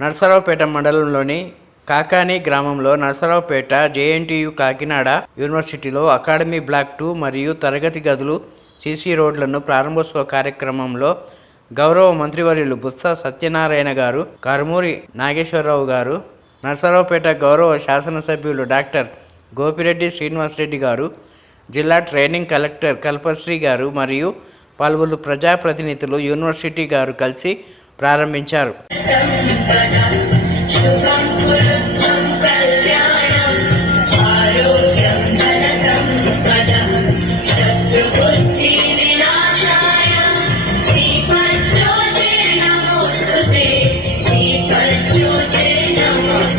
నరసరావుపేట మండలంలోని కాకాని గ్రామంలో నరసరావుపేట జేఎన్టీయు కాకినాడ యూనివర్సిటీలో అకాడమీ బ్లాక్ టూ మరియు తరగతి గదులు సీసీ రోడ్లను ప్రారంభోత్సవ కార్యక్రమంలో గౌరవ మంత్రివర్యులు బుత్స సత్యనారాయణ గారు కర్మూరి నాగేశ్వరరావు గారు నరసరావుపేట గౌరవ శాసనసభ్యులు డాక్టర్ గోపిరెడ్డి శ్రీనివాసరెడ్డి గారు జిల్లా ట్రైనింగ్ కలెక్టర్ కల్పశ్రీ గారు మరియు పలువురు ప్రజాప్రతినిధులు యూనివర్సిటీ గారు కలిసి ప్రారంభించారు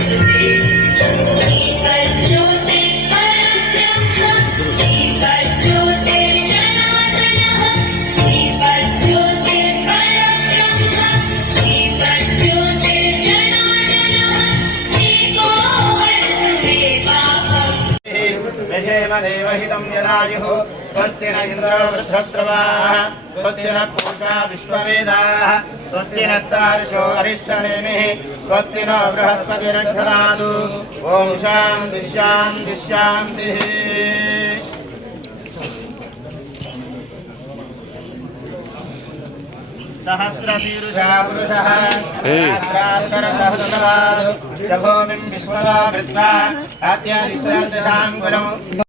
Thank you. क्षेमदेवहितं यदायुः। स्वस्ति न इन्द्रवृद्धस्रवाः स्वस्ति न पूषा विश्ववेदाः। स्वस्ति न सहर्षो अरिष्टनेमिः। स्वस्ति न बृहस्पतिरघ्नादु ॐ शां दिश्यां दिश्यान्तिः सहस्रशीर्षा पुरुषः सहस्राक्षरसहस्रवादो च भूमिं विश्वदा वृत्वा अत्यादिशर्दशाङ्कुरम्